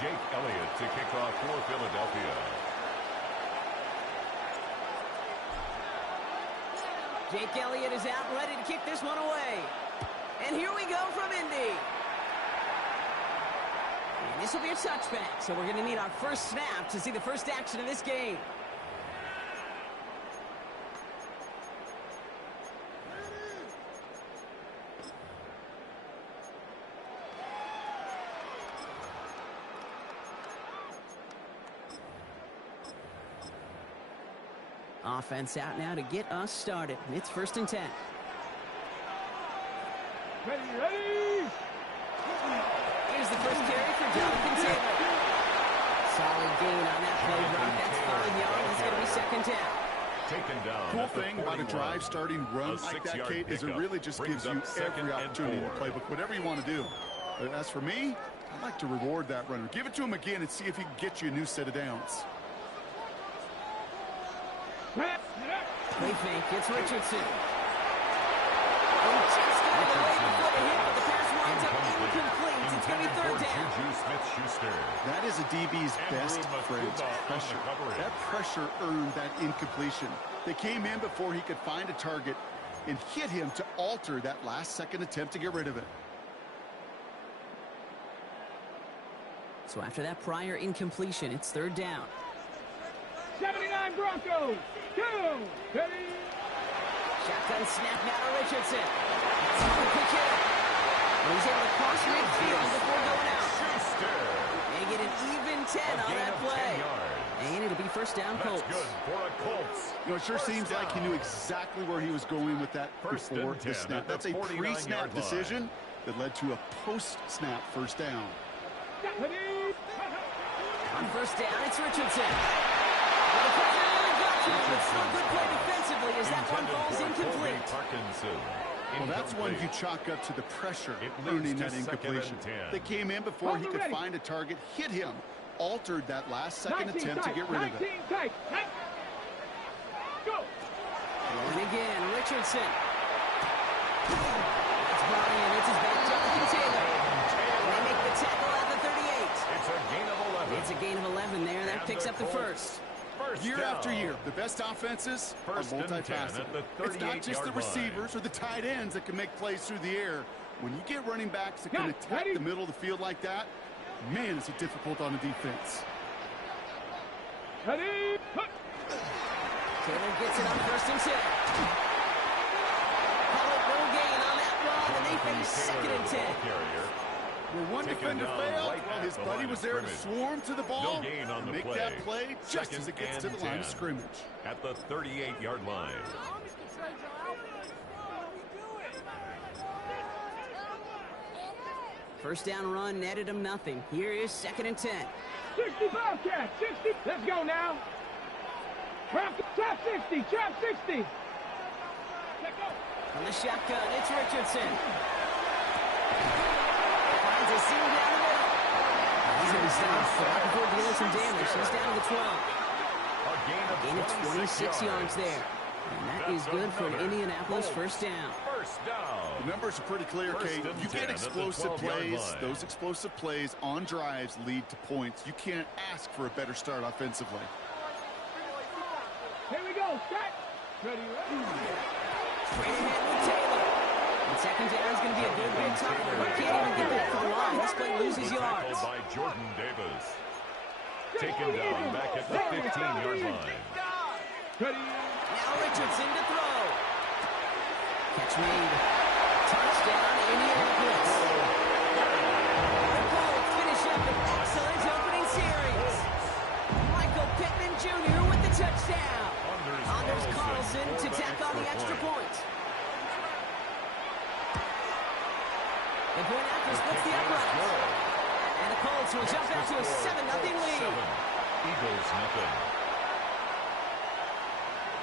Jake Elliott to kick off for Philadelphia. Jake Elliott is out and ready to kick this one away. And here we go from Indy. And this will be a touchback, so we're going to need our first snap to see the first action of this game. Offense out now to get us started. It's 1st and 10. Ready. Here's the first carry for Jonathan Taylor. Solid gain on that play drop. That's 5 yards. It's going to be 2nd down. Taken down. Cool thing about a drive starting run like that, Kate, is it really just gives you every opportunity in the playbook, whatever you want to do. But as for me, I'd like to reward that runner. Give it to him again and see if he can get you a new set of downs. Play fake. It's Richardson. And just got it away before the hit, but the pass winds up incomplete. It's going to be 3rd down. Juju Smith-Schuster. That is a DB's best friend, pressure. That pressure earned that incompletion. They came in before he could find a target and hit him to alter that last-second attempt to get rid of it. So after that prior incompletion, it's 3rd down. 79 Broncos. 2. Ready. Shotgun snap now to Richardson. That's a quick hit. And he's able to cross midfield before going out. They get an even 10 on that play. And it'll be 1st down Colts. That's good for a Colts. You know, it sure seems like he knew exactly where he was going with that before the snap. That's a pre-snap decision that led to a post-snap 1st down. On 1st down, it's Richardson. But still good play defensively as that one falls incomplete. Well, that's one you chalk up to the pressure earning that incompletion. They came in before he could find a target, hit him, altered that last-second attempt to get rid of it. And again, Richardson. It's brought in. It's his back, Jonathan Taylor. And they make the tackle at the 38. It's a gain of 11. It's a gain of 11 there. That picks up the 1st. Year after year, the best offenses are multifaceted. It's not just the receivers or the tight ends that can make plays through the air. When you get running backs that can attack the middle of the field like that, man, is it difficult on the defense. Ready. Taylor gets it on 1st and 10. Call it no gain on that run, and they face 2nd and 10. Where one defender failed, while his buddy was there to swarm to the ball and make that play just as it gets to the line of scrimmage. At the 38-yard line. First down run netted him nothing. Here is 2nd and 10. 60 Bobcat. 60. Let's go now. Trap 60. Trap 60. From the shotgun, it's Richardson. Finds a seam down the middle. He's going to stop before dealing some damage. He's down to the 12. A gain of 26 yards there. And that is good for an Indianapolis 1st down. First down. The numbers are pretty clear, Kate. You get explosive plays. Those explosive plays on drives lead to points. You can't ask for a better start offensively. Here we go. Set. Ready. Straight ahead with Taylor. And 2nd down is going to be a good bit tougher. He can't even get back to the line. This play loses yards. By Jordan Davis. Taken down back at the 15-yard line. Ready. Now Richardson to throw. Catch made. Touchdown, Indianapolis. The Colts finish up an excellent opening series. Michael Pittman Jr. with the touchdown. Anders Carlson to tack on the extra point. The point after splits the upright. And the Colts will jump out to a 7-0 lead. Eagles nothing.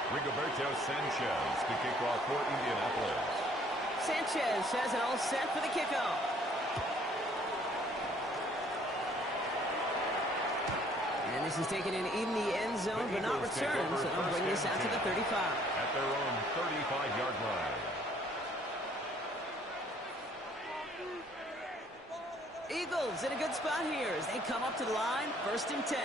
Rigoberto Sanchez to kick off for Indianapolis. Sanchez has it all set for the kickoff. And this is taken in the end zone, but not returned, so they'll bring this out to the 35. At their own 35-yard line. Eagles in a good spot here as they come up to the line, 1st and 10. They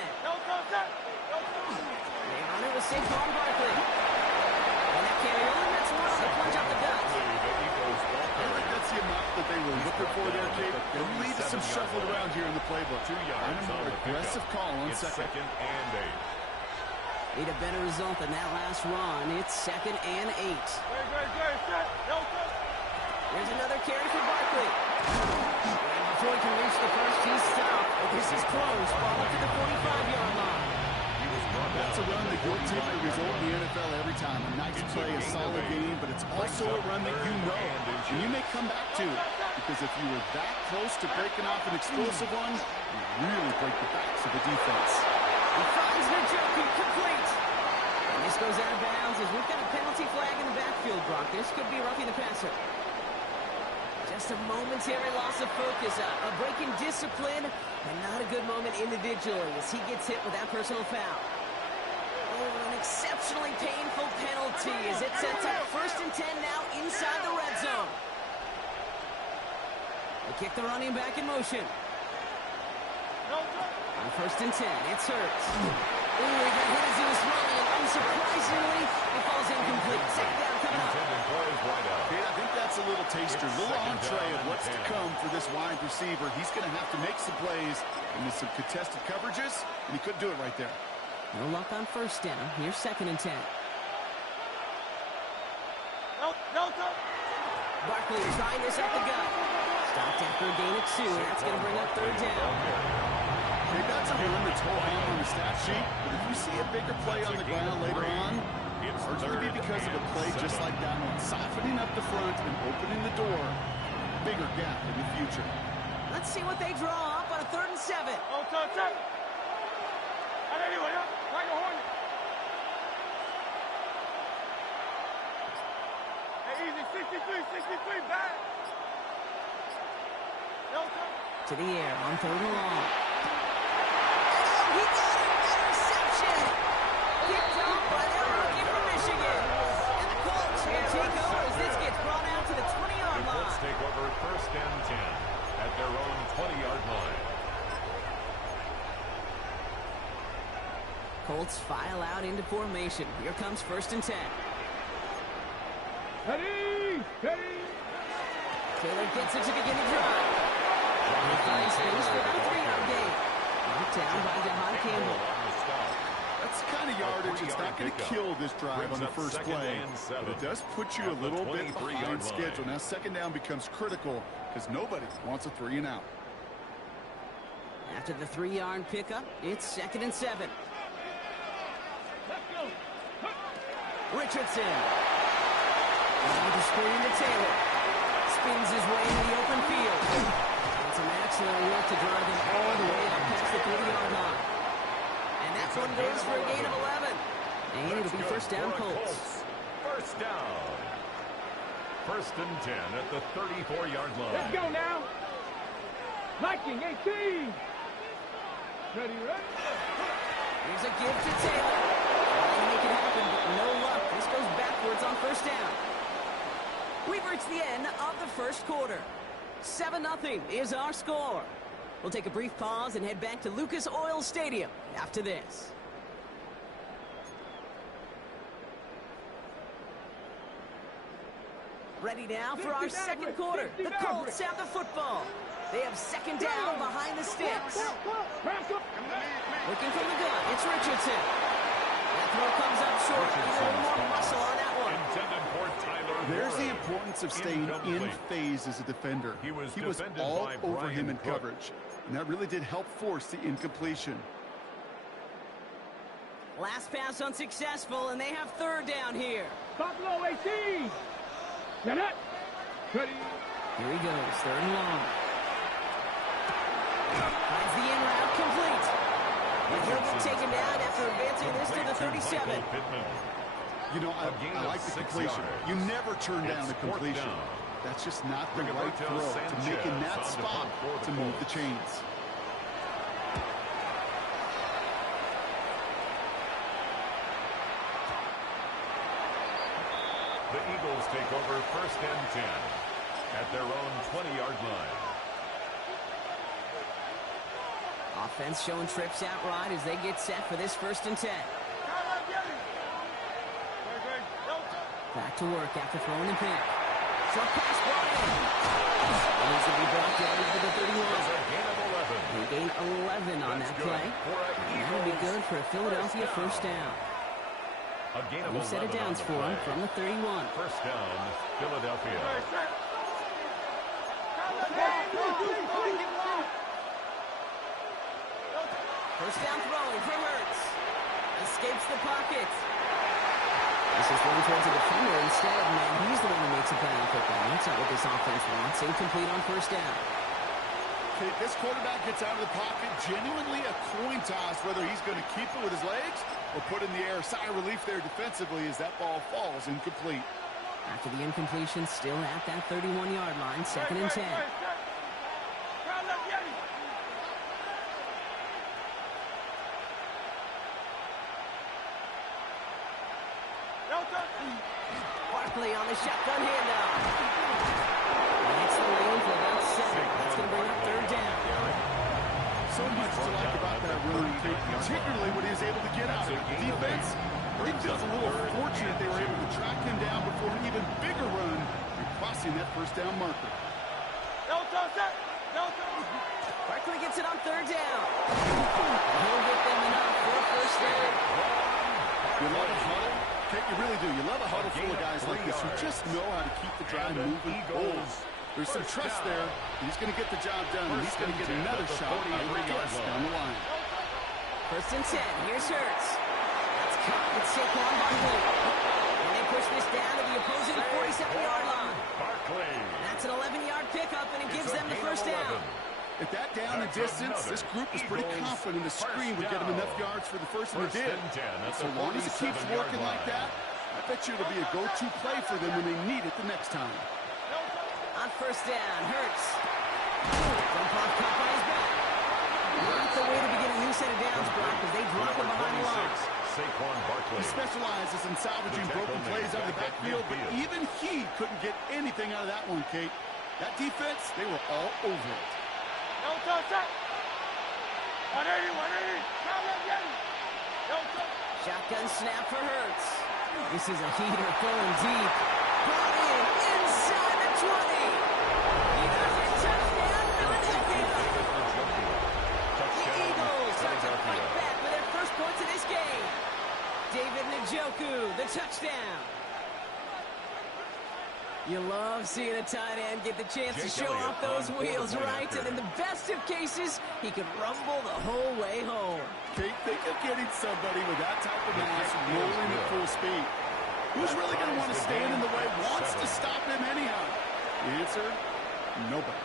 run it with Saquon Barkley. And that carry over, that's one on the plunge up the gut. I think that's the amount that they were looking for there, Kate. They'll leave some shuffle around here in the playbook. And a more aggressive call on second. And 8. Need a better result than that last run. It's 2nd and 8. Here's another carry for Barkley. And before he can reach the first, he's stopped. But this is close. Ball up to the 45-yard line. That's a run that will take the result in the NFL every time. A nice play, a solid game, but it's also a run that you know and you may come back to. Because if you were that close to breaking off an explosive one, you really break the backs of the defense. He finds Njoku complete. And this goes out of bounds as we've got a penalty flag in the backfield, Brock. This could be roughing the passer. Just a momentary loss of focus, a break in discipline, and not a good moment individually as he gets hit with that personal foul. Oh, an exceptionally painful penalty as it sets up 1st and 10 now inside the red zone. They kick the running back in motion. On 1st and 10, it's Hurts. Ooh, he got hit as he was running, and unsurprisingly, it falls incomplete. Second down coming up. Okay, I think that's a little taster, a little entree of what's to come for this wide receiver. He's going to have to make some plays into some contested coverages, and he couldn't do it right there. No luck on 1st down. Here's 2nd and 10. Barkley trying this up the gut. Stopped after a gain of 2, and that's going to bring up 3rd down. Okay, that's a run that's holding on the stat sheet, but if you see a bigger play on the ground later on, it's going to be because of a play just like that one, softening up the front and opening the door. Bigger gap in the future. Let's see what they draw up on a 3rd and 7. To the air on 3rd and long. Oh, he got it! Interception! Picked up by that rookie from Michigan. And the Colts will take over as this gets brought out to the 20-yard line. The Colts take over 1st and 10 at their own 20-yard line. Colts file out into formation. Here comes 1st and 10. Ready! Ready! Taylor gets it to begin the drive. He finds space for a 3-yard gain. Knocked down by Devon Campbell. That's the kind of yardage it's not going to kill this drive on the first play, but it does put you a little bit behind schedule. Now 2nd down becomes critical because nobody wants a 3 and out. After the 3-yard pickup, it's 2nd and 7. Richardson. Now the screen to Taylor. Spins his way into the open field. And some excellent work to drive him all the way up past the 30-yard line. And that one goes for a gain of 11. And it'll be 1st down Colts. 1st down. 1st and 10 at the 34-yard line. Let's go now. Viking 18. Ready, ready? Here's a give to Taylor. Trying to make it happen, but no luck. This goes backwards on 1st down. We've reached the end of the 1st quarter. 7-0 is our score. We'll take a brief pause and head back to Lucas Oil Stadium after this. Ready now for our 2nd quarter. The Colts have the football. They have 2nd down behind the sticks. Looking from the gun, it's Richardson. That throw comes up short. Need a little more muscle on that one. There's the importance of staying in phase as a defender. He was all over him in coverage, and that really did help force the incompletion. Last pass unsuccessful, and they have 3rd down here. Buffalo 18. Set up. Ready. Here he goes, 3rd and long. Finds the in route complete. And he'll be taken down after advancing this to the 37. You know, I like the completion. You never turn down a completion. That's just not the right throw to make in that spot to move the chains. The Eagles take over 1st and 10 at their own 20-yard line. Offense showing trips out right as they get set for this 1st and 10. Back to work after throwing the pick. Short pass ball in. And he's going to be brought down to the 31. They gain 11 on that play. And that'll be good for a Philadelphia 1st down. New set of downs for him from the 31. 1st down, Philadelphia. First down throwing for Hurts. Escapes the pocket. This is thrown towards a defender instead, man. He's the one who makes a play on football. That's not what this offense wants. Incomplete on 1st down. Okay, this quarterback gets out of the pocket, genuinely a coin toss whether he's going to keep it with his legs or put in the air. Sigh of relief there defensively as that ball falls incomplete. After the incompletion, still at that 31-yard line, 2nd and 10. Barkley on the shotgun handoff. That's the lane for about 7. That's going to bring up 3rd down. So much to like about that run, particularly when he was able to get out of it. The defense, it feels a little fortunate they were able to track him down before an even bigger run and crossing that 1st down marker. Barkley gets it on 3rd down. He'll get them enough for a 1st down. You love a huddle? Okay, you really do. You love a huddle full of guys like this who just know how to keep the drive moving forward. There's some trust there. He's going to get the job done, and he's going to get another shot down the line. 1st and 10. Here's Hurts. That's caught with Saquon Barkley. And they push this down to the opposing 47-yard line. That's an 11-yard pickup, and it gives them the 1st down. At that down and distance, this group is pretty confident the screen would get them enough yards for the 1st, and it did. So long as it keeps working like that, I bet you it'll be a go-to play for them when they need it the next time. On 1st down, Hurts. Jump off cup on his back. Not the way to begin a new set of downs, Brock, as they drop him behind the line. Saquon Barkley. He specializes in salvaging broken plays out of the backfield, but even he couldn't get anything out of that one, Kate. That defense, they were all over it. 180. Shotgun snap for Hurts. This is a heater going deep. Brought in inside the 20. He does it. Touchdown, Philadelphia. The Eagles start to fight back with their 1st points of this game. David Njoku, the touchdown. You love seeing a tight end get the chance to show off those wheels, right? And in the best of cases, he could rumble the whole way home. Kate, think of getting somebody with that type of mass rolling at full speed. Who's really going to want to stand in the way, wants to stop him anyhow? The answer, nobody.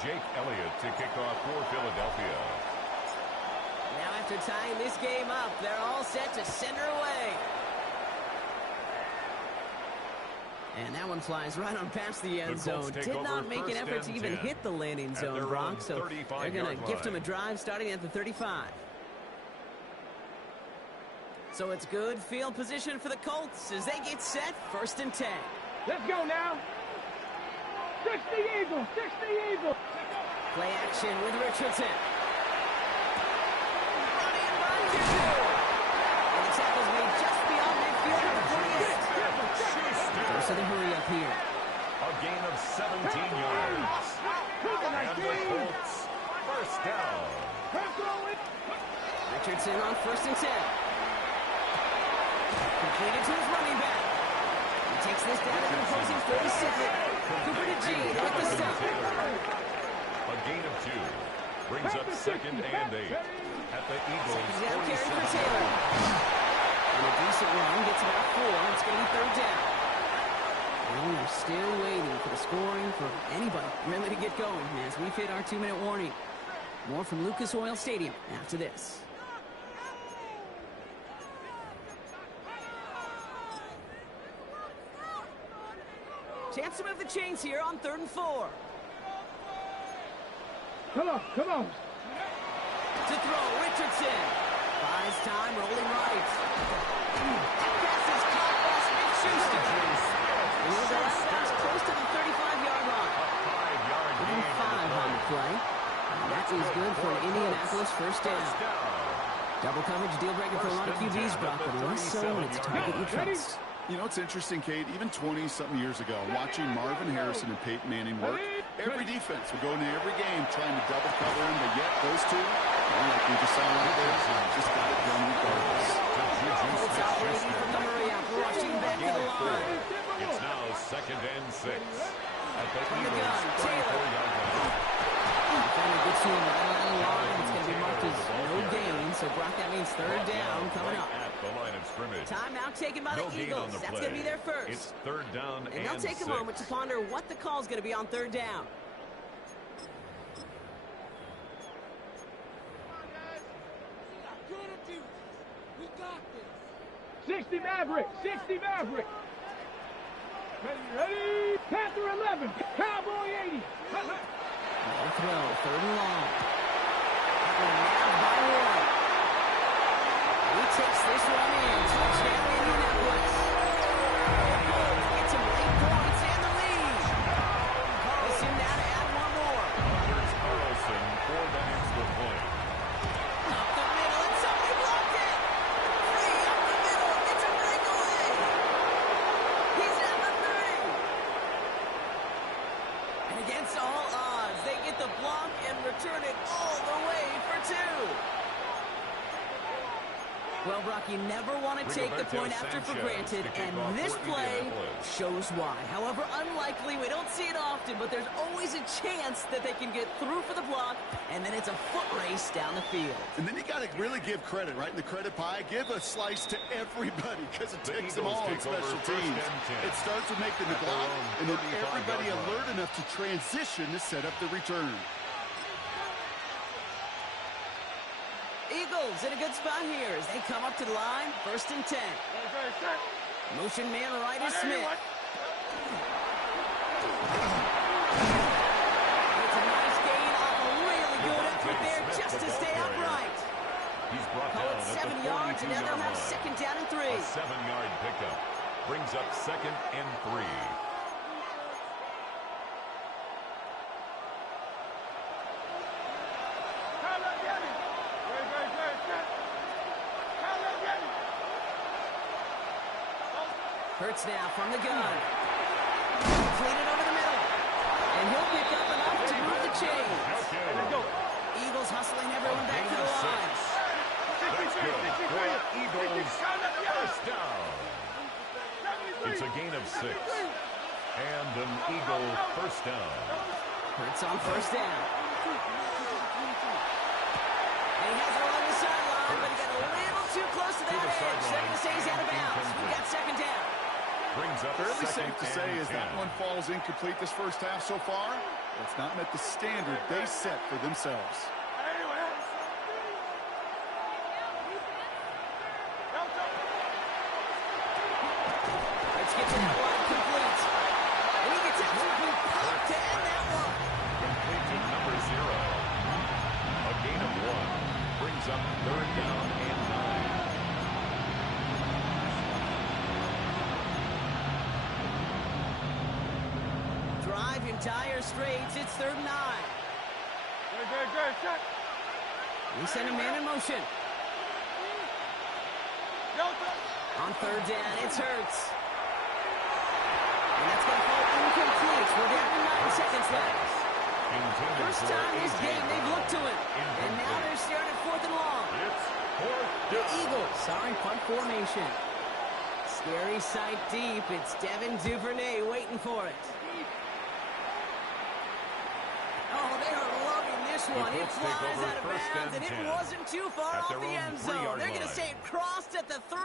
Jake Elliott to kick off for Philadelphia. Now after tying this game up, they're all set to center away. And that one flies right on past the end zone. Did not make an effort to even hit the landing zone, Brock, so they're going to gift him a drive starting at the 35. So it's good field position for the Colts as they get set, 1st and 10. Let's go now. 60 Eagles. Play action with Richardson. Running by Juju. And the tackle's made just beyond midfield at the 48. Goes to the hurry up here. A gain of 17 yards. And the Colts, 1st down. Richardson on 1st and 10. Completed to his running back. He takes this down to the opposing 47. Cooper to G with the stop. A gain of 2. Brings up 2nd and 8. At the Eagles' 47. Down carry for Taylor. And a decent run gets about 4. It's going to be 3rd down. And we are still waiting for the scoring for anybody really to get going as we hit our 2-minute warning. More from Lucas Oil Stadium after this. Chance to move the chains here on 3rd and 4. Come on. To throw, Richardson. Buys time, rolling right. Pass is caught by Smith-Schuster. That's close to the 35-yard line. 5-yard gain. 5 play. And that is good for an Indianapolis first down. Double coverage deal breaker for a lot of QBs, Brock, but less so when it's target you trust. You know, it's interesting, Kate, even 20-something years ago, watching Marvin Harrison and Peyton Manning work, every defense would go into every game trying to double cover him, but yet those two, like we just saw right there, just got it done regardless. Colts operating from the Murray out, rushing back to the line. It's now 2nd and 6. At the From the Eagles' gun, Taylor. 24-yard line. Defender gets to him right on the line. It's going to be marked as no gain, so Brock, that means third down coming up. At the line of scrimmage. Timeout taken by the No gain Eagles. on the That's play. going to be their first. It's 3rd down And they'll take a 6. moment to ponder what the call is going to be on 3rd down. We got this. 60 Maverick. 60 Maverick. Ready. Panther 11. Cowboy 80. No throw. 3rd and long. Nabbed by one. He takes this one in. Touchdown Indianapolis. Get some late points and the lead. They seem now to add one more. Here's Carlson for the extra point. Up the middle, and somebody blocked it. Free up the middle. It's a breakaway. He's at the 30. And against all odds, they get the block and return it all the way for 2. Well, Brock, you never want to take the point after for granted, and this play shows why. However unlikely, we don't see it often, but there's always a chance that they can get through for the block, and then it's a foot race down the field. And then you got to really give credit, right? In the credit pie, give a slice to everybody because it takes them all on special teams. It starts with making the block, and then everybody alert enough to transition to set up the return. Eagles in a good spot here as they come up to the line. 1st and 10. Motion man right is Smith. It's a nice gain off a really good effort there just to stay upright. He's brought Call down it at 7 the yards, and now they'll 42-yard have line. 2nd down and 3. A 7-yard pickup brings up 2nd and 3. Hurts now from the gun. Completed over the middle. And he'll pick up enough to move the chains. Eagles hustling everyone back to the line. That's good for Eagles. First down. It's a gain of 6. And an Eagle first down. Hurts on 1st down. And he has it along the sideline, but he got a little too close to that edge. They're going to say he's out of bounds. We got 2nd down. Brings up Fairly safe to say 2nd as and that 10. one falls incomplete this first half so far. It's not met the standard they set for themselves. Let's get to that one complete. And he gets absolutely popped to end that one. Complete to number 0. A gain of 1 brings up 3rd down and 9. Drive in dire straits. It's 3rd and 9. We send a man in motion. On 3rd down, it's Hurts. And that's going to fall incomplete. We're down to 9 seconds left. Intended First for time this A.J. game, they've Brown. looked to it. And now they're starting at 4th and long. It's 4th The down. Eagles are in punt formation. Scary sight deep. It's Devin Duvernay waiting for it. Oh, they are loving this one. It Colts take flies over out of 1st bounds, and and it 10. wasn't too far At off their the own end zone. 3-yard They're going to line. say it crossed at the 3.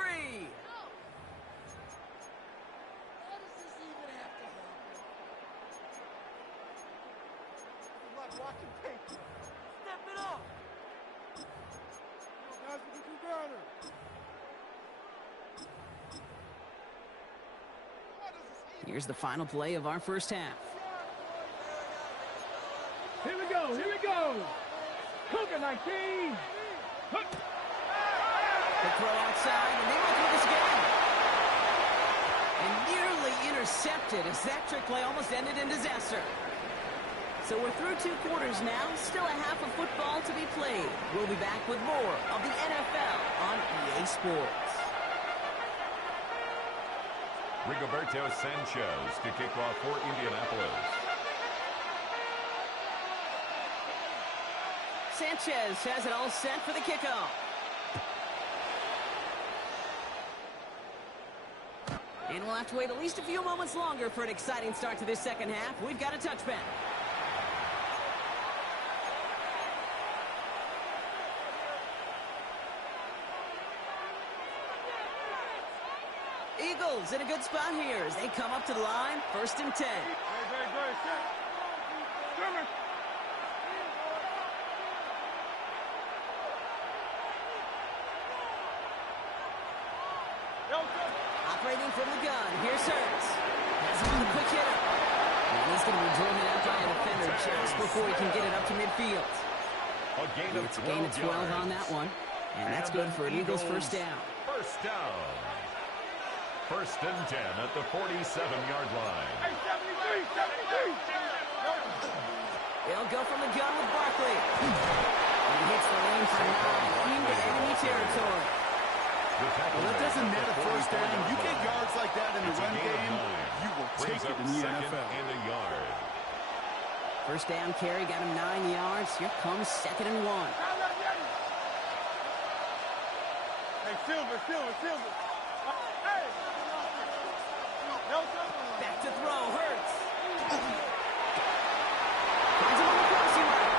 Step it up. Guys, we can do better. Here's the final play of our first half. Here we go. Here we go. Cougar 19. The throw outside, and they went through this again. And nearly intercepted as that trick play almost ended in disaster. So we're through 2 quarters now. Still a half of football to be played. We'll be back with more of the NFL on EA Sports. Rigoberto Sanchez to kick off for Indianapolis. Sanchez has it all set for the kickoff. And we'll have to wait at least a few moments longer for an exciting start to this second half. We've got a touchback. Eagles in a good spot here as they come up to the line. 1st and 10. Operating from the gun. Here's Hurts. Has him on the quick hitter. And he's going to be driven out by a defender just before he can get it up to midfield. It's a gain of 12 on that one. And that's good for an Eagles first down. First down. 1st and 10 at the 47-yard line. They'll go from the gun with Barkley. And he hits the lane for 9 into enemy territory. Well, that doesn't net a first down. You get yards like that in the run game, you will take it in the NFL. And a yard. First down carry got him 9 yards. Here comes 2nd and 1. Hey, Silver. Hey! Back to throw, Hurts. Finds him on the crossing route.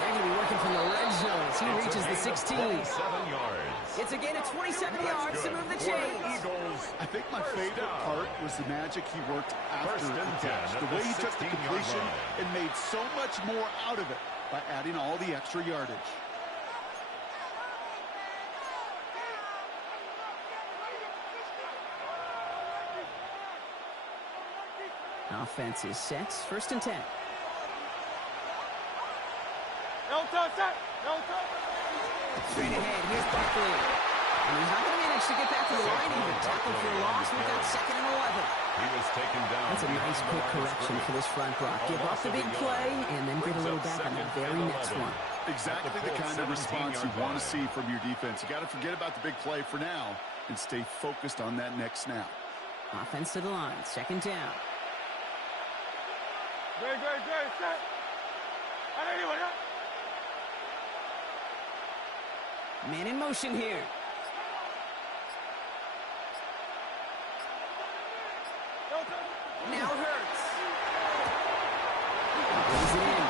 They're going to be working from the red zone as he reaches the 16. 7 yards. It's a gain of 27 yards to move the chains. I think my favorite part was the magic he worked after the catch. The way he took the completion and made so much more out of it by adding all the extra yardage. Offense is set. 1st and 10. Straight ahead. Here's Barkley. And he's not going to manage to get back to the line even. Tackled for a loss. We've got 2nd and 11. He was taken down. That's a nice quick correction for this front block. Give up the big play and then get a little back on the very next one. Exactly the kind of response you want to see from your defense. You got to forget about the big play for now and stay focused on that next snap. Offense to the line. 2nd down. Good. Set. Man in motion here. Now Hurts. Brings it in.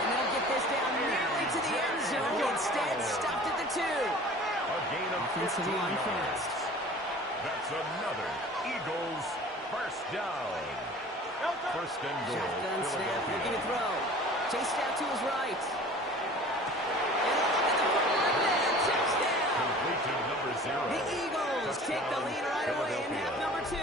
And they'll get this down nearly to the end zone. Instead, stopped at the 2. A gain of Offensive 15 line yards. fast. That's another Eagles first down. 1st and goal. Shotgun snap, Philadelphia. looking to throw. Chased out to his right. And look at the football man. Touchdown. Complete to number 0. The Eagles take the lead right away in half number 2.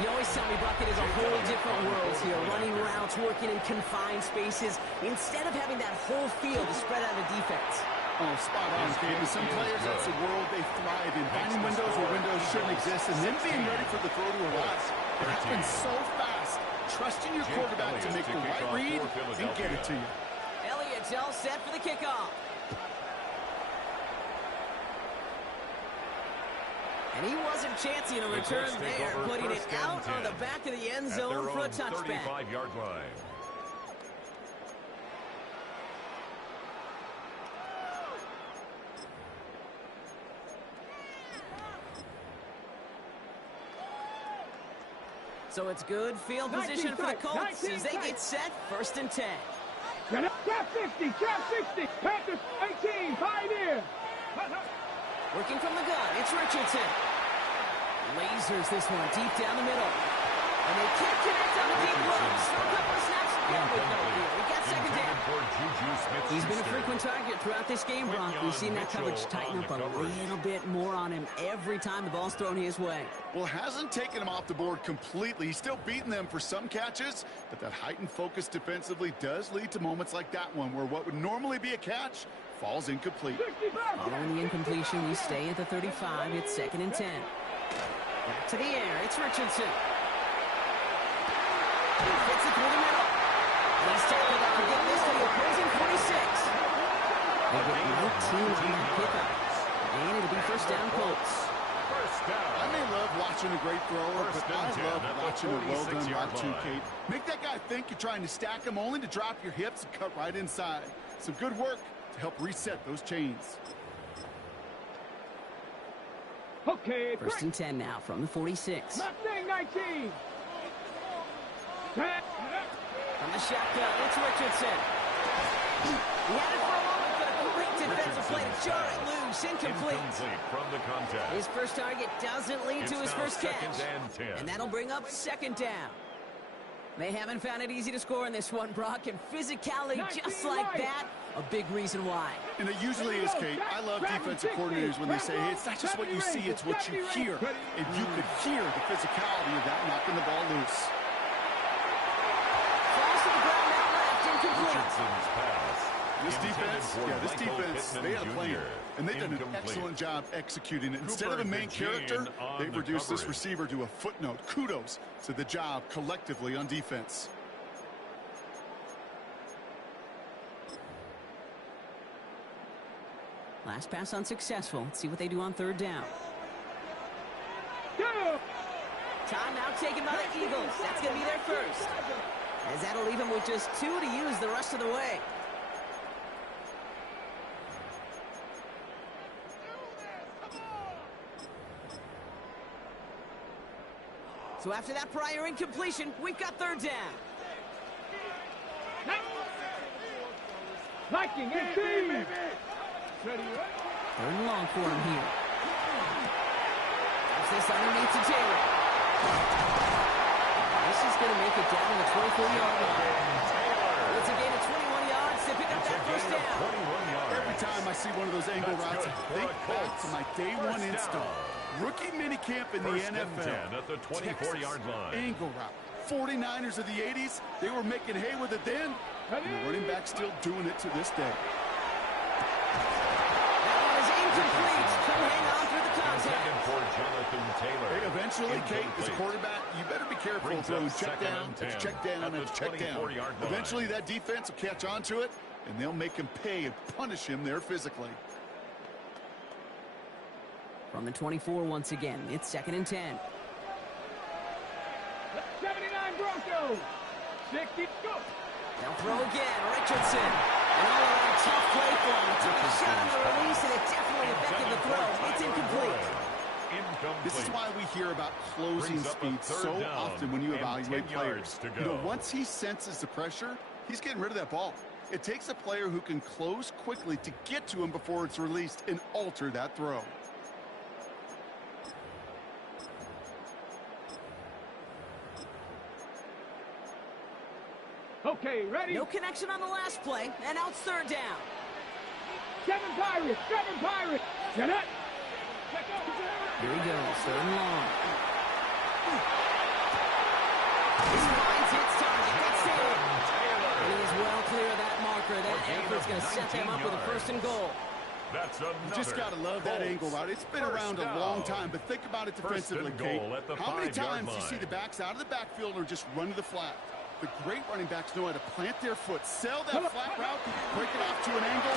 You always tell me Bucket is a whole different world here. Running routes, working in confined spaces, instead of having that whole field to spread out a defense. Oh, spot on, Gabe. Some players, that's the world they thrive in. Finding windows where windows shouldn't exist and then being ready for the throw to a route. It happens so fast. Trusting your quarterback to make the right read and get it to you. Elliott's all set for the kickoff. And he wasn't chancing a return there, putting it out on the back of the end zone for a touchback. 35-yard line. So it's good field position for the Colts as they get set. 1st and 10. Trap 60. Panthers 18. Pioneer. Working from the gun, it's Richardson. Lasers this one deep down the middle. And they can't connect on the deep ropes for a couple of snaps. We got 2nd down. He's been a frequent target throughout this game, Brock. We've seen that coverage tighten up a little bit more on him every time the ball's thrown his way. Well, hasn't taken him off the board completely. He's still beating them for some catches, but that heightened focus defensively does lead to moments like that one where what would normally be a catch falls incomplete. Following the incompletion, we stay at the 35. It's 2nd and 10. Back to the air. It's Richardson. He fits it through the middle. He's tackled out to get this to the opposing 46. They get 19 on that pickup. And it'll be first down Colts. First down. I may love watching a great thrower, but I love watching a well-done route too, Kate. Make that guy think you're trying to stack him only to drop your hips and cut right inside. Some good work to help reset those chains. Okay, First and 10 now from the 46. Mustang 19. From the shotgun, it's Richardson. He had it for a moment, but a great defensive play to jar it loose. Incomplete. From the contest. His first target doesn't lead to his first catch. And 10. And that'll bring up second down. They haven't found it easy to score in this one, Brock, and physicality just like that, a big reason why. And it usually is, Kate. I love defensive coordinators when they say, hey, it's not just what you see, it's what you hear. And you could hear the physicality of that knocking the ball loose. Falls to the ground out left, incomplete. Richardson's pass. This defense, they had a plan. And they've done an excellent job executing it. Instead of a main character, they've reduced this receiver to a footnote. Kudos to the job collectively on defense. Last pass unsuccessful. Let's see what they do on third down. Timeout taken by the Eagles. That's going to be their first. As that'll leave them with just 2 to use the rest of the way. So after that prior incompletion, we've got third down. Liking 18. Third and long for him here. That's this underneath to Taylor. This is going to make it down to the 24-yard line. It's a gain of 21 yards to pick up that first down. Every time I see one of those angle routes, I think back to my day one install. Rookie minicamp in the NFL. At the 24-yard line. Angle route. 49ers of the 80s, they were making hay with it then. And the running back still doing it to this day. That one is incomplete. Couldn't hang on through the contact. For Jonathan Taylor. Hey, eventually, Kate, as a quarterback, you better be careful throwing check down, check down, and check down. Eventually, that defense will catch on to it, and they'll make him pay and punish him there physically. From the 24 once again, it's second and 10. 79 Broncos. 60. Go. They'll throw again. Richardson. An all-around tough play for him. Took a shot on the release, and it definitely affected the throw. It's incomplete. This is why we hear about closing speed so often when you evaluate players. You know, once he senses the pressure, he's getting rid of that ball. It takes a player who can close quickly to get to him before it's released and alter that throw. Okay, ready? No connection on the last play, and now it's third down. 7 Pirates. Get it. Here he goes, third and long. This finds its target. That's Taylor. And he is well clear of that marker. That effort's going to set them up with a first and goal. That's You just got to love that angle route. It's been around a long time, but think about it defensively, Kate. How many times you see the backs out of the backfield or just run to the flat? The great running backs know how to plant their foot, sell that flat route, break it off to an angle,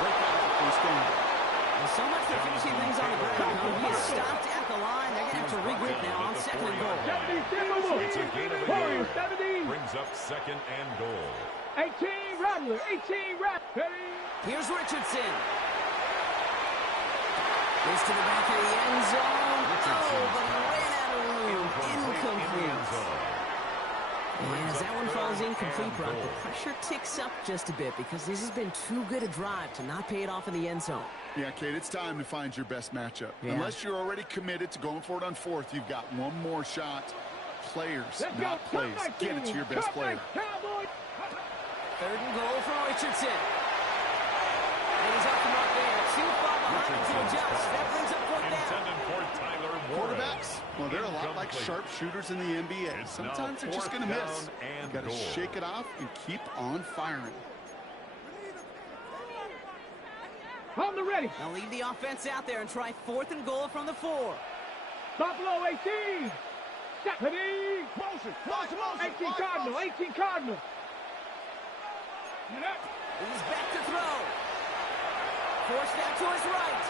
break out the first down. Well, so much for finishing things on the ground. He is stopped at the line. They're going to have to regroup now on second and goal. It's a gain of a yard. Brings up second and goal. 18 Rattler. 18 Rattler. Here's Richardson. This to the back of the end zone. Oh, but he ran out of room. Incomplete. And as that one falls incomplete, Brock, the pressure ticks up just a bit because this has been too good a drive to not pay it off in the end zone. Yeah, Kate, it's time to find your best matchup. Yeah. Unless you're already committed to going for it on fourth, you've got one more shot. Players, not plays. Get it to your best player. Third and goal for Richardson. And he's off the mark there. Too far behind him to adjust. That brings up fourth down. Quarterbacks, well, they're a lot like sharpshooters in the NBA. Sometimes they're just going to miss. You got to shake it off and keep on firing. On the ready. They'll leave the offense out there and try fourth and goal from the 4. Buffalo 18. Ready? Motion. 18 Cardinal. 18 Cardinal. He's back to throw. Forced out to his right.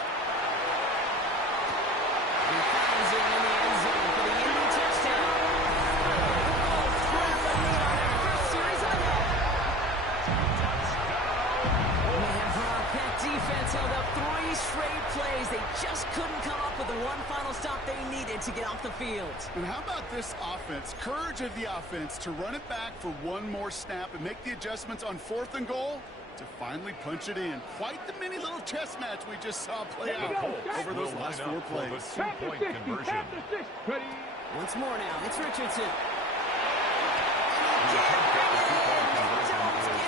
He finds him in the end zone for the Indy touchdown. The Colts grab the lead on their first series on that. Man, Brock, that defense held up 3 straight plays. They just couldn't come up with the one final stop they needed to get off the field. And how about this offense? Courage of the offense to run it back for one more snap and make the adjustments on 4th and goal to finally punch it in. Quite the mini little chess match we just saw play out over those last 4 plays. Two-point conversion. Ready? Once more now, it's Richardson. Get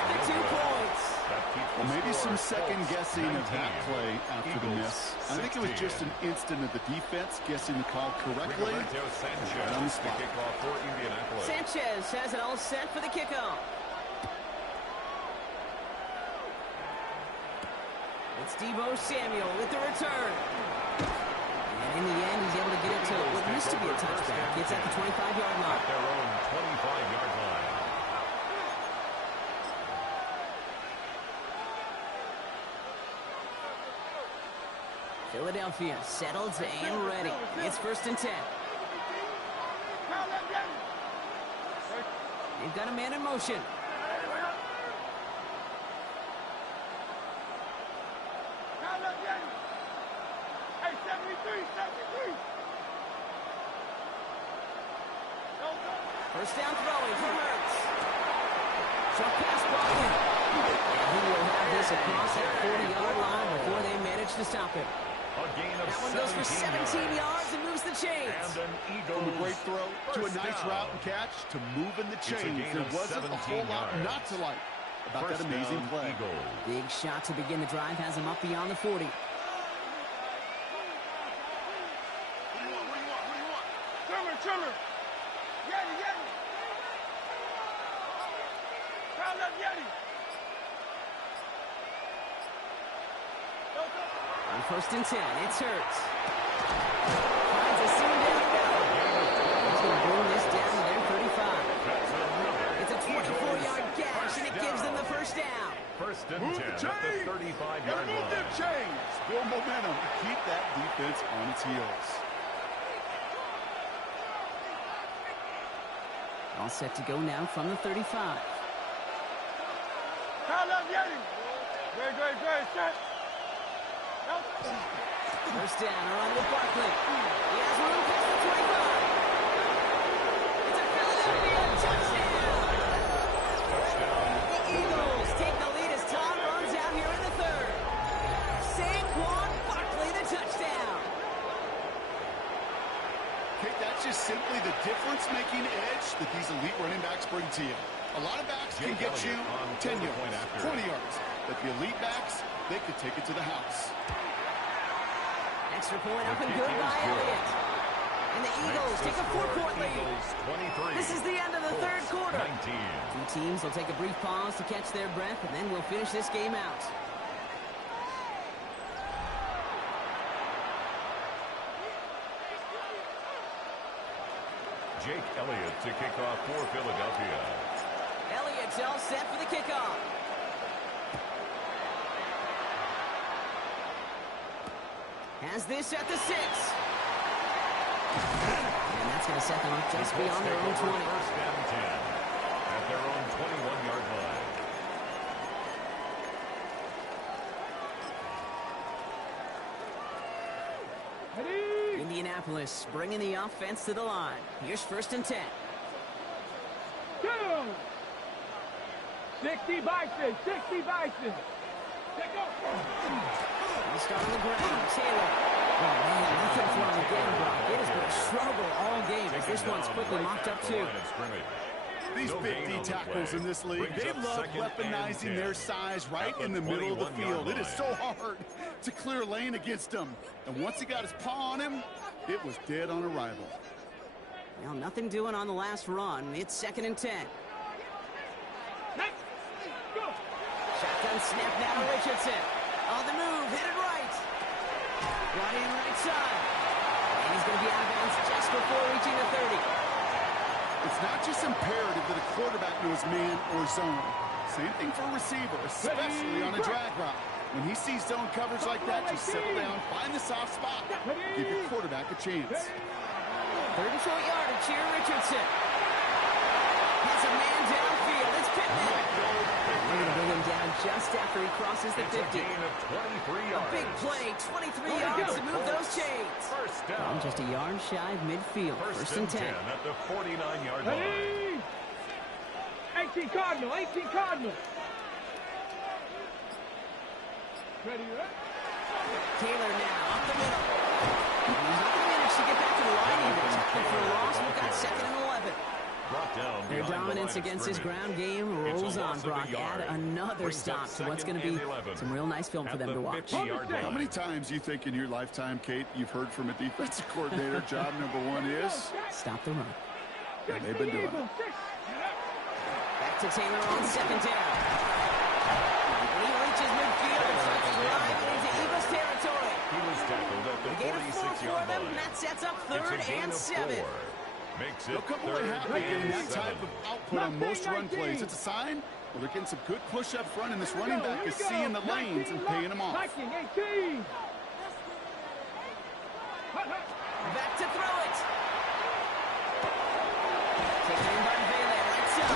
the 2 points. Well, maybe some second guessing of that play after the miss. I think it was just an instant of the defense guessing the call correctly. Right on the spot. Sanchez has it all set for the kickoff. It's Deebo Samuel with the return. And in the end, he's able to get it to what used to be a touchback. It's at the 25-yard line. Their own 25-yard line. Philadelphia settled and ready. It's 1st and 10. They've got a man in motion. First down throwing for Hurts. Short pass blocking. And he will have this across that 40-yard line before they manage to stop him. That one goes for 17 yards and moves the chains. From a great throw to a nice route and catch to moving the chains. There wasn't a whole lot not to like about that amazing play. Big shot to begin the drive has him up beyond the 40. Trimmer. Yeti. Foul up Yeti. On 1st and 10, it's Hurts. Finds a seam down the middle. He's going to bring this down to their 35. It's a 24-yard gash, and it gives them the first down. 1st and 10 at the 35-yard line. Move them chains. Build momentum to keep that defense on its heels. All set to go now from the 35. Foul up Yeti. Great. Set. First down, around with Barkley. He has room past the 25. It's a Philadelphia touchdown. The Eagles take the lead as Todd runs out here in the 3rd. Saquon Barkley, the touchdown. Okay, that's just simply the difference-making edge that these elite running backs bring to you. A lot of backs can get you 10 yards, 20 yards. But the elite backs, they could take it to the house. Extra point up and good by Elliott. And the Eagles take a 4-point lead. This is the end of the 3rd quarter. 19. 2 teams will take a brief pause to catch their breath, and then we'll finish this game out. Jake Elliott to kick off for Philadelphia. Elliott's all set for the kickoff. Has this at the 6. And that's going to set them up just beyond their own 20. 1st and 10 at their own 21-yard line. Ready? Indianapolis bringing the offense to the line. Here's 1st and 10. 60 Bison. Take off. He's start on the ground. Taylor. Oh, man, nothing for him again, Brock. It has been a struggle all game as this one's quickly mocked up, too. These big D tackles in this league, they love weaponizing their size right in the middle of the field. It is so hard to clear lane against them. And once he got his paw on him, it was dead on arrival. Well, nothing doing on the last run. It's 2nd and 10. Shotgun snap now to Richardson. On the move, headed right. Brought in right side. And he's going to be out of bounds just before reaching the 30. It's not just imperative that a quarterback knows man or zone. Same thing for a receiver, especially on a drag route. When he sees zone coverage like that, just settle down, find the soft spot, give your quarterback a chance. 3rd and short yardage here, Richardson. Has a man downfield. It's Pittman. They're going to bring him down just after he crosses the 50. It's a gain of 23 yards. A big play, 23 yards to move those chains. First down. Just a yard shy of midfield. First and 10. At the 49-yard line. 18 Cardinal, 18 Cardinal. Ready, right? Taylor now, up the middle. He's not going to manage to get back to the line even. Tackle for a loss. We've got 2nd and 11. Brought down Their dominance against his ground game rolls on, Brock. Add another stop to what's going to be some real nice film for them to watch. How many times you think in your lifetime, Kate, you've heard from a defensive coordinator, job number 1 is? Stop the run. And they've been doing it. Back to Taylor on 2nd down. He reaches midfield and starts driving into Eagles territory. He was tackled at the 46-yard line. And that sets up 3rd and 7. Makes it They'll come away happy getting that type of output on most run plays. It's a sign, well, they're getting some good push up front, and this running back is seeing the lanes and paying them off. Back to throw it. Taken in by Bailey, right side.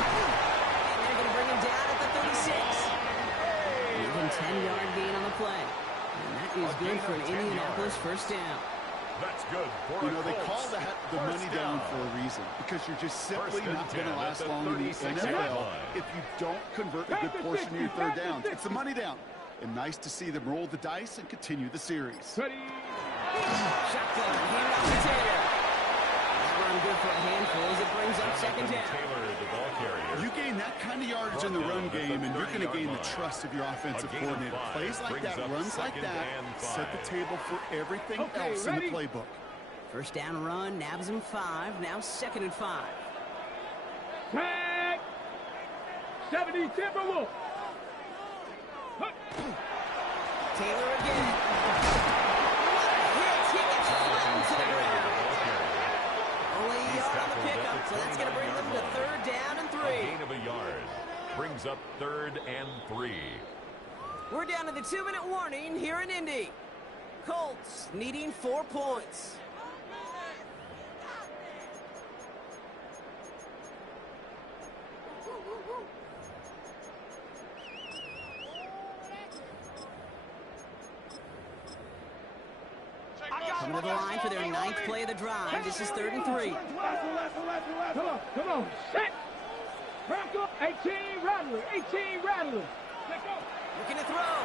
And they're going to bring him down at the 36. Even 10-yard gain on the play. And that is good for an Indianapolis first down. That's good. You know, they call that the money down for a reason, because you're just simply not going to last long in the NFL if you don't convert a good portion of your 3rd downs. It's the money down. And nice to see them roll the dice and continue the series. Ready. Shotgun, hand off to Taylor. That run good for a handful as it brings up 2nd down. Taylor, the ball carrier. You gain that kind of yardage in the run game, and you're going to gain the trust of your offensive coordinator. Plays like that, runs like that, set the table for everything else in the playbook. First down run, nabs him 5. Now 2nd and 5. Tag. 70 Timberwolves. Taylor again. What a hit. He gets flattened to the ground. Only a yard on the pickup, so that's going to bring them to 3rd down and 3. A gain of a yard. Brings up 3rd and 3. We're down to the 2-minute warning here in Indy. Colts needing 4 points. Coming to the line for their 9th play of the drive. This is 3rd and 3. Come on, set. Back up, 18 Rattler, 18 Rattler. Looking to throw.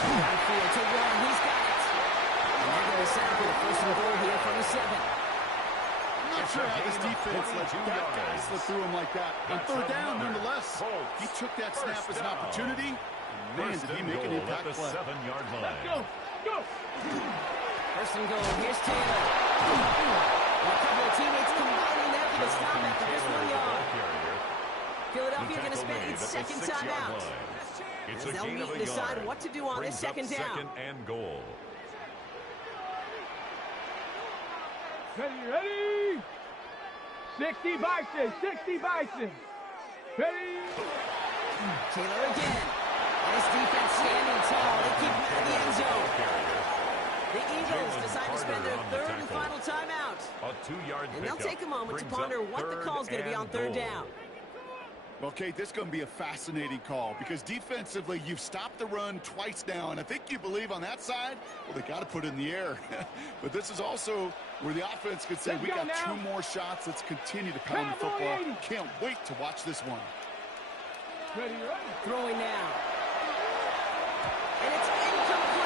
Downfield to run, he's got it. And they're going to set up with a 1st and goal here from the 7. I'm not sure how this defense let that guy slip through him like that. On 3rd down, nonetheless, he took that snap as an opportunity. And man, did he make an impact play. 7-yard line. Go. 1st and goal, here's Taylor. And a couple of teammates combining there for the stop after just 1 yard. Philadelphia going to spend its 2nd timeout. It's as they'll meet and decide what to do on this 2nd down. 2nd and goal. Ready. 60 Bison, 60 Bison. Ready. Taylor again. This defense standing tall. They keep him out of the end zone. The Eagles decide to spend their 3rd and final timeout. A 2-yard and they'll take a moment to ponder what the call is going to be on 3rd down. Well, Kate, this is going to be a fascinating call because defensively, you've stopped the run twice now, and I think you believe on that side, well, they got to put it in the air. But this is also where the offense could say, we got 2 more shots. Let's continue to pound the football. Can't wait to watch this one. Ready. Throwing now. And it's incomplete.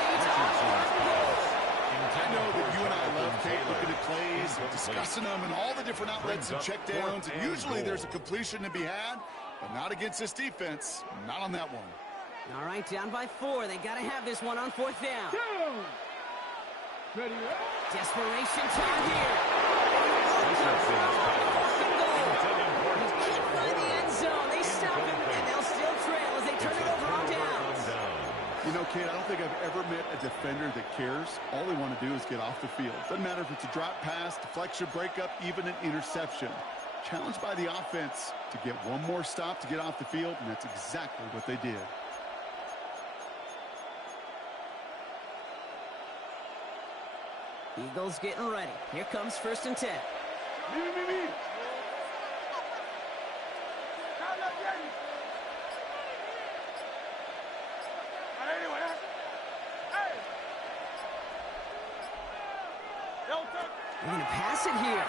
I know that you and I love, Kate, looking at plays, discussing them, and all the different outlets and checkdowns. And usually there's a completion to be had, but not against this defense. Not on that one. All right, down by 4. They got to have this one on 4th down. Ready. Desperation time here. The end zone. They stop him, and they'll still trail as they turn it over on downs. You know, Kate, I don't think I've ever met a defender that cares. All they want to to do is get off the field. Doesn't matter if it's a drop pass, deflection, breakup, even an interception. Challenged by the offense to get one more stop to get off the field, and that's exactly what they did. Eagles getting ready. Here comes 1st and 10. They're going to pass it here.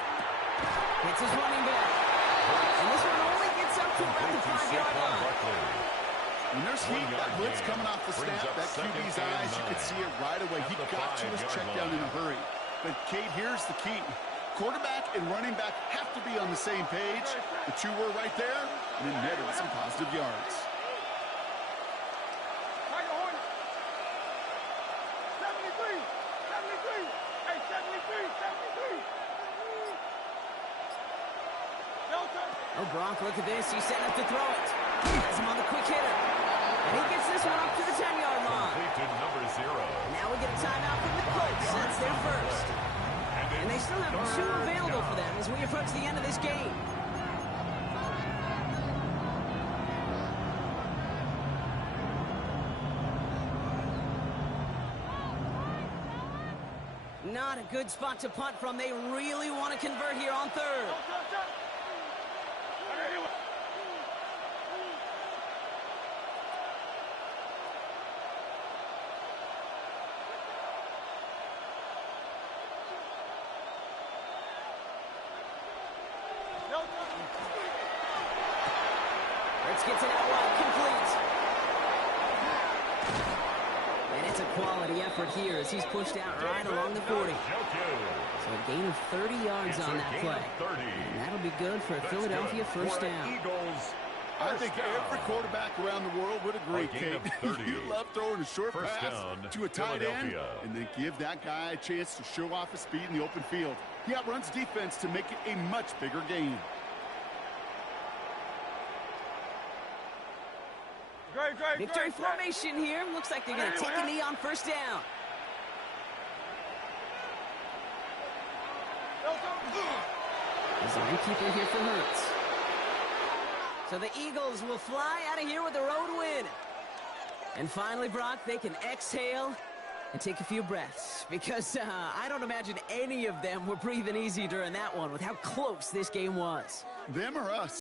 It's his running back. And this one only gets up to about the 5-yard line. When there's heat, that blitz coming off the snap, that QB's eyes, you could see it right away. He got to his check down in a hurry. But, Kate, here's the key. Quarterback and running back have to be on the same page. The two were right there, and then netted some positive yards. Oh, Gronk, look at this. He's setting up to throw it. He has him on the quick hitter. And he gets this one up to the 10-yard line. Completed number 0. Now we get a timeout from the Colts. That's their first. And they still have 2 available for them as we approach the end of this game. Not a good spot to punt from. They really want to convert here on 3rd. Let's get to that one. Complete. And it's a quality effort here as he's pushed out right along the 40. So a gain of 30 yards on that play. And that'll be good for a Philadelphia 1st down. I think every quarterback around the world would agree, Kate. You love throwing a short pass to a tight end and then give that guy a chance to show off his speed in the open field. He outruns defense to make it a much bigger gain. Victory formation here. Looks like they're going to take a knee on 1st down. There's a wicketkeeper here for Hurts. So the Eagles will fly out of here with a road win. And finally, Brock, they can exhale and take a few breaths. Because I don't imagine any of them were breathing easy during that one with how close this game was. Them or us?